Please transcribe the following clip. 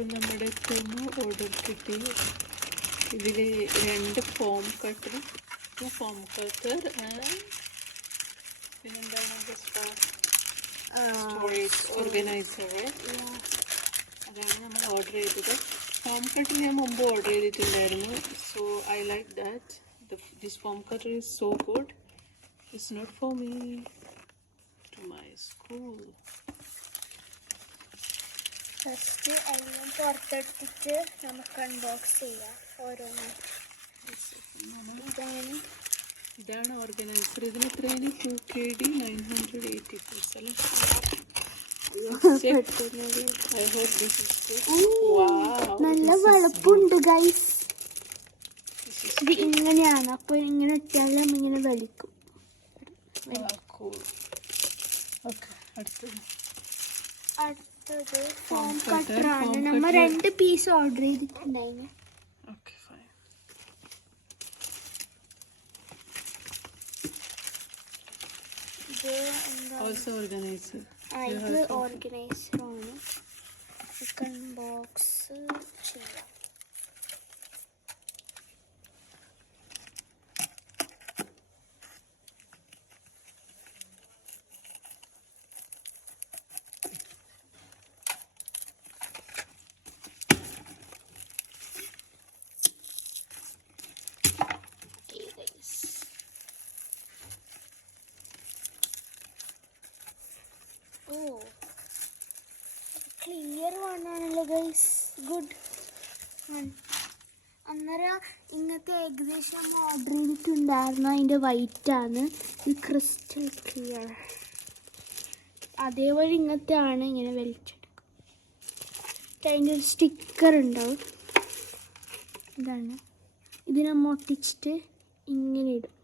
അപ്പോൾ നമ്മുടെ Temu order കിട്ടി. ഇതിൽ 2 ഫോം കട്ടർ, 2 ഫോം കട്ടർ പിന്നെന്താണ് സ്റ്റോറേജ് ഓർഗനൈസർ. അതാണ് നമ്മൾ ഓർഡർ ചെയ്തത്. ഫോം കട്ടർ ഞാൻ മുമ്പ് ഓർഡർ ചെയ്തിട്ടുണ്ടായിരുന്നു. So I like that. This foam cutter is so good. It's not for me, to my school. First എല്ലാം പുറത്തെടുത്തിട്ട് നമുക്ക് അൺബോക്സ് ചെയ്യാം ഓരോന്നും. ഇതാണ് ഓർഗനൈസർ. ഇതിന് എത്രയാണ്? 2KD 984 അല്ലേ? I hope this is good. Wow, നല്ല വലുപ്പമുണ്ട് ഗൈസ്. ഇത് ഇങ്ങനെയാണ്, അപ്പോൾ ഇങ്ങനെ ഇട്ടാലും ഇങ്ങനെ വലിക്കും. അടുത്തത് ഫോം കട്ടറാണ്. നമ്മൾ 2 പീസ് ഓർഡർ ചെയ്തിട്ടുണ്ടായിരുന്നു. ഇത് ഓർഗനൈസറാണ്. ചിക്കൻ ബോക്സ് ചെയ്യാം. ക്ലിയർ വണ്ണാണല്ലോ ഗൈസ്, ഗുഡ്. അന്നേരം ഇങ്ങനത്തെ ഏകദേശം ഓർഡർ ചെയ്തിട്ടുണ്ടായിരുന്നു. അതിൻ്റെ വൈറ്റാണ് ഈ ക്രിസ്റ്റൽ ക്ലിയർ. അതേപോലെ ഇങ്ങനത്തെ ആണ്, ഇങ്ങനെ വലിച്ചെടുക്കും. അതിൻ്റെ ഒരു സ്റ്റിക്കർ ഉണ്ടാവും. ഇതാണ് ഇതിനെ ഒട്ടിച്ചിട്ട് ഇങ്ങനെ ഇടും.